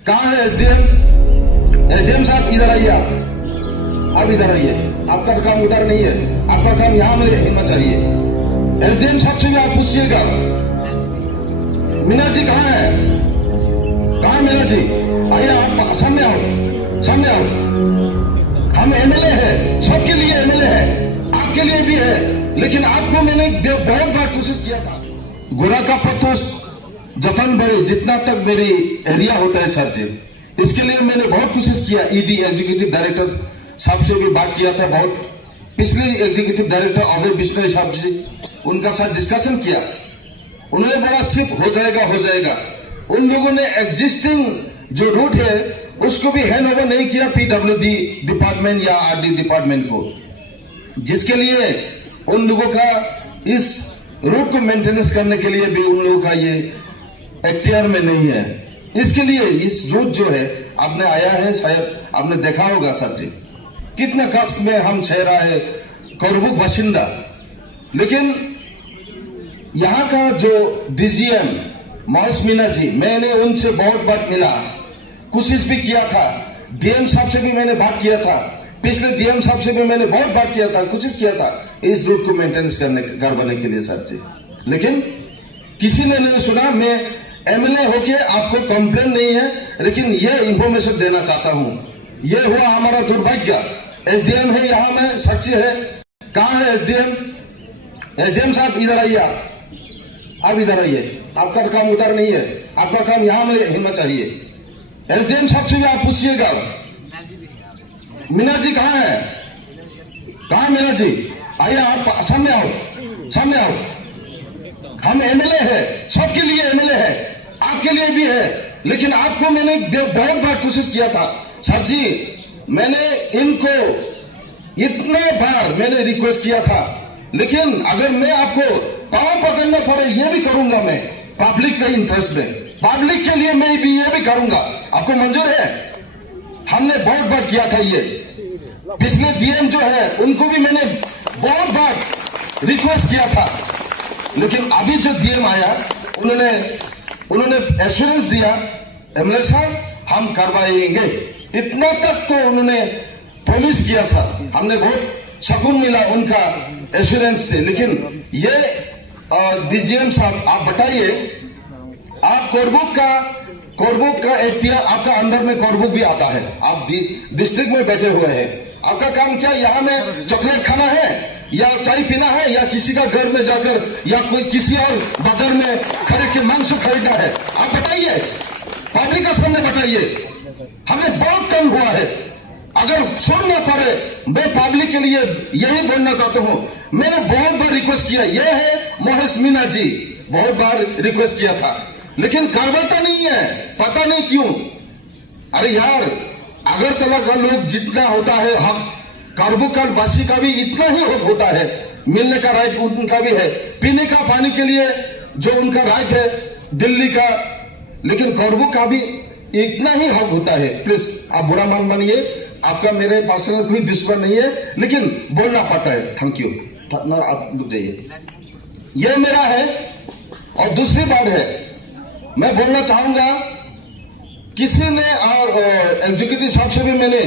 कहाँ है SDM? SDM साहब इधर आइए, आप इधर आइए। आपका काम उधर नहीं है, आपका काम यहाँ में होना चाहिए। एसडीएम साहब से भी आप पूछिएगा मीना जी कहाँ है, कहाँ है मीना जी? आइए, आप सामने आओ, सामने आओ। हम एमएलए हैं, सबके लिए एमएलए है, आपके लिए भी है, लेकिन आपको मैंने बहुत बार कोशिश किया था। गोरा का पत्थर जतन बड़े जितना तक मेरी एरिया होता है सर जी, इसके लिए मैंने बहुत कोशिश किया। ईडी एग्जीक्यूटिव डायरेक्टर साहब से भी बात किया था, बहुत पिछले एग्जीक्यूटिव डायरेक्टर अजय बिश्नोई साहब जी, उनका साथ डिस्कशन किया। उन्होंने बड़ा चिप हो जाएगा हो जाएगा। उन लोगों ने एग्जिस्टिंग जो रूट है उसको भी हैंड ओवर नहीं किया पीडब्ल्यूडी डिपार्टमेंट या आरडी डिपार्टमेंट को, जिसके लिए उन लोगों का इस रूट को मेंटेनेंस करने के लिए भी उन लोगों का ये एक्टियर में नहीं है। इसके लिए इस रूट जो है आपने आया है, शायद आपने देखा होगा सर जी कितना कष्ट में हम सह रहा है कोरबुक बाशिंदा। लेकिन यहाँ का जो डीजीएम महेश मीना जी, मैंने उनसे बहुत बार मिला, कोशिश भी किया था। डीएम साहब से भी मैंने बात किया था, पिछले डीएम साहब से भी मैंने बहुत बात किया था, कोशिश किया था इस रूट को मेंटेनेंस करने घर बनने के लिए सर जी, लेकिन किसी ने नहीं सुना। मैं एमएलए होके आपको कंप्लेन नहीं है, लेकिन यह इंफॉर्मेशन देना चाहता हूं। यह हुआ हमारा दुर्भाग्य। एसडीएम है यहाँ में, सच्ची है। कहाँ है एसडीएम? एसडीएम साहब इधर आइए, आप इधर आइए। आपका काम उधर नहीं है, आपका काम यहाँ में होना चाहिए। एसडीएम साहब से भी आप पूछिएगा मीना जी कहाँ है, कहाँ मीना जी? आइए, आप सामने आओ, सामने आओ। हम एमएलए है, सबके लिए एमएलए है, आपके लिए भी है, लेकिन आपको मैंने बहुत बार कोशिश किया था सर जी। मैंने इनको इतने बार मैंने रिक्वेस्ट किया था, लेकिन अगर मैं आपको पांव पकड़ना पड़े ये भी करूंगा मैं, पब्लिक का इंटरेस्ट में, पब्लिक के लिए मैं भी ये भी करूंगा। आपको मंजूर है? हमने बहुत बार किया था ये। पिछले डीएम जो है उनको भी मैंने बहुत बार रिक्वेस्ट किया था, लेकिन अभी जो डीएम आया उन्होंने एश्योरेंस दिया, एमएलए साहब हम करवाएंगे, इतना तक तो उन्होंने प्रॉमिस किया सर। हमने बहुत सुकून मिला उनका एश्योरेंस से। लेकिन ये डीजीएम साहब आप बताइए, आप कोरबुक का एख्तियार आपका अंदर में कोरबुक भी आता है, आप डिस्ट्रिक्ट में बैठे हुए हैं, आपका काम क्या यहाँ में चॉकलेट खाना है या चाय पीना है या किसी का घर में जाकर या कोई किसी और बाजार में खरीद के मांस खरीदना है? आप बताइए, पब्लिक के सामने बताइए। हमने बहुत टाइम हुआ है, अगर सुनना पड़े मैं पब्लिक के लिए यही बोलना चाहता हूं। मैंने बहुत बार रिक्वेस्ट किया, यह है महेश मीना जी, बहुत बार रिक्वेस्ट किया था, लेकिन करवाता नहीं है, पता नहीं क्यों। अरे यार, अगरतला का लोग जितना होता है हक, कोरबुक वासी का भी इतना ही हक होता है, मिलने का राइट उनका भी है, पीने का पानी के लिए जो उनका राइट है दिल्ली का, लेकिन कोरबुक का भी इतना ही हक होता है। प्लीज आप बुरा मान मानिए, आपका मेरे पर्सनल कोई दुश्मन नहीं है, लेकिन बोलना पड़ता है। थैंक यू, आप रुक जाइए। यह मेरा है। और दूसरी बात है, मैं बोलना चाहूंगा, किसी ने और एग्जीक्यूटिव साहब से भी मैंने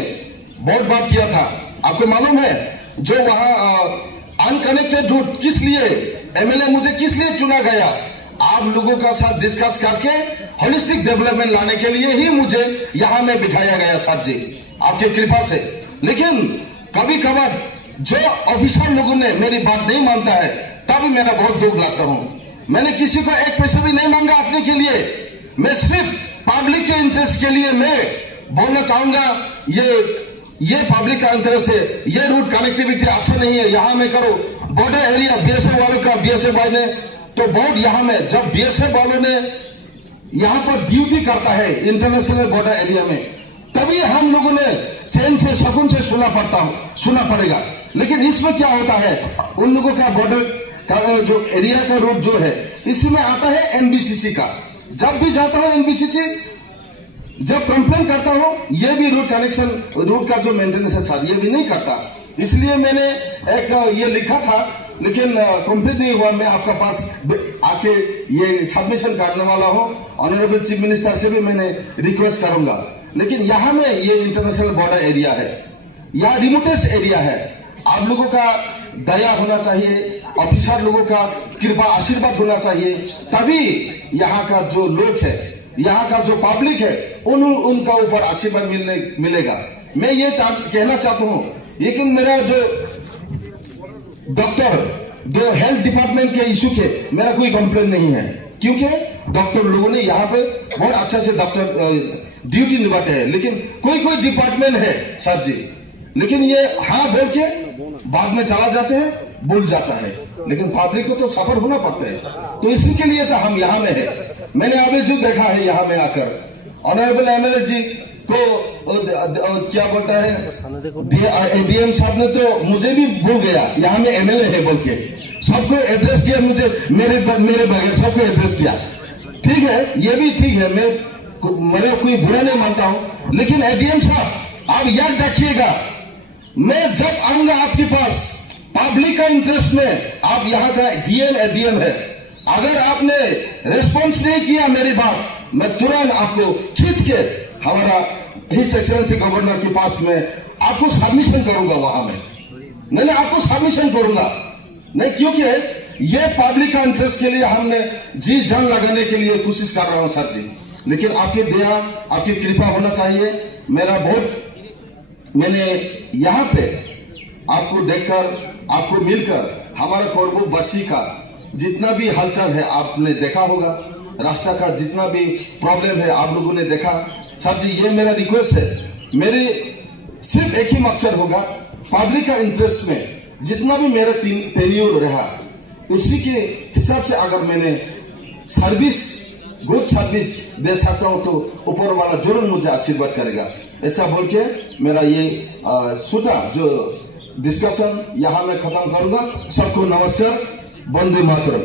बहुत बात किया था, आपको मालूम है, जो वहां अनकनेक्टेड रूट किस लिए एमएलए मुझे किस लिए चुना गया, आप लोगों का साथ डिस्कस करके होलिस्टिक डेवलपमेंट लाने के लिए ही मुझे यहां में बिठाया गया साथ जी, आपके कृपा से। लेकिन कभी कभार जो ऑफिसर लोगों ने मेरी बात नहीं मानता है, तब मेरा बहुत दुख लगता हूं। मैंने किसी को एक पैसा भी नहीं मांगा अपने के लिए, मैं सिर्फ पब्लिक के इंटरेस्ट के लिए मैं बोलना चाहूंगा, ये पब्लिक का इंटरेस्ट है, ये रूट कनेक्टिविटी अच्छा नहीं है, यहां में करो। बॉर्डर एरिया बीएसएफ वालों का, बीएसएफ वाले ने तो बहुत यहां में, जब बीएसएफ वालों ने यहां पर ड्यूटी करता है इंटरनेशनल बॉर्डर एरिया में, तभी हम लोगों ने चैन से सुकून से सुना पड़ेगा। लेकिन इसमें क्या होता है, उन लोगों का बॉर्डर का जो एरिया का रूट जो है, इसमें आता है एनबीसीसी का। जब भी जाता हूं एनबीसीसी, जब कंप्लेन करता हूं, ये भी रूट कनेक्शन, रूट का जो मेंटेनेंस है सर, ये भी नहीं करता। इसलिए मैंने एक ये लिखा था, लेकिन कंप्लीट नहीं हुआ। मैं आपका पास आके ये सबमिशन करने वाला हूँ। ऑनरेबल चीफ मिनिस्टर से भी मैंने रिक्वेस्ट करूंगा। लेकिन यहाँ में ये इंटरनेशनल बॉर्डर एरिया है, यहाँ रिमोटेस्ट एरिया है। आप लोगों का दया होना चाहिए, ऑफिसर लोगों का कृपा आशीर्वाद होना चाहिए, तभी यहाँ का जो लोग है, यहाँ का जो पब्लिक है, उनका ऊपर आशीर्वाद मिलेगा। मैं ये कहना चाहता हूँ, लेकिन मेरा जो डॉक्टर जो हेल्थ डिपार्टमेंट के इशू के मेरा कोई कंप्लेन नहीं है, क्योंकि डॉक्टर लोगों ने यहाँ पे बहुत अच्छा से डॉक्टर ड्यूटी निभाते हैं। लेकिन कोई डिपार्टमेंट है सर जी, लेकिन ये हाँ बोल के बाद में चला जाते हैं, भूल जाता है। लेकिन पब्लिक को तो सफर होना पड़ता है, तो इसी के लिए तो हम यहाँ में है। मैंने अभी जो देखा है यहाँ में आकर, ऑनरेबल एमएलए जी को क्या बोलता है, डीएम साहब ने तो मुझे भी भूल गया यहाँ में एमएलए है बोल के, सबको एड्रेस किया, मुझे मेरे बगैर सबको एड्रेस किया। ठीक है, ये भी ठीक है, मेरे कोई बुरा नहीं मानता हूं। लेकिन एडीएम साहब आप याद रखिएगा, मैं जब आऊंगा आपके पास पब्लिक का इंटरेस्ट में, आप यहाँ का डीएम एडीएम है, अगर आपने रेस्पॉन्स नहीं किया मेरी बात, मैं तुरंत आपको खींच के हमारा हिज एक्सेलेंसी गवर्नर के पास में आपको सबमिशन करूंगा। वहां में मैंने आपको सबमिशन करूंगा नहीं, क्योंकि ये पब्लिक का इंटरेस्ट के लिए हमने जी जान लगाने के लिए कोशिश कर रहा हूं सर जी। लेकिन आपकी दया, आपकी कृपा होना चाहिए। मेरा मैंने यहाँ पे आपको देखकर, आपको मिलकर, हमारा कोरबू बस्ती का जितना भी हलचल है आपने देखा होगा, रास्ता का जितना भी प्रॉब्लम है आप लोगों ने देखा। सर जी ये मेरा रिक्वेस्ट है, मेरे सिर्फ एक ही मकसद होगा, पब्लिक का इंटरेस्ट में जितना भी मेरा टेन्योर रहा, उसी के हिसाब से अगर मैंने गुड सर्विस दे सकता हूं तो ऊपर वाला जरूर मुझे आशीर्वाद करेगा। ऐसा बोल के मेरा ये छोटा जो डिस्कशन यहाँ मैं खत्म करूंगा। सबको नमस्कार, वंदे मातरम।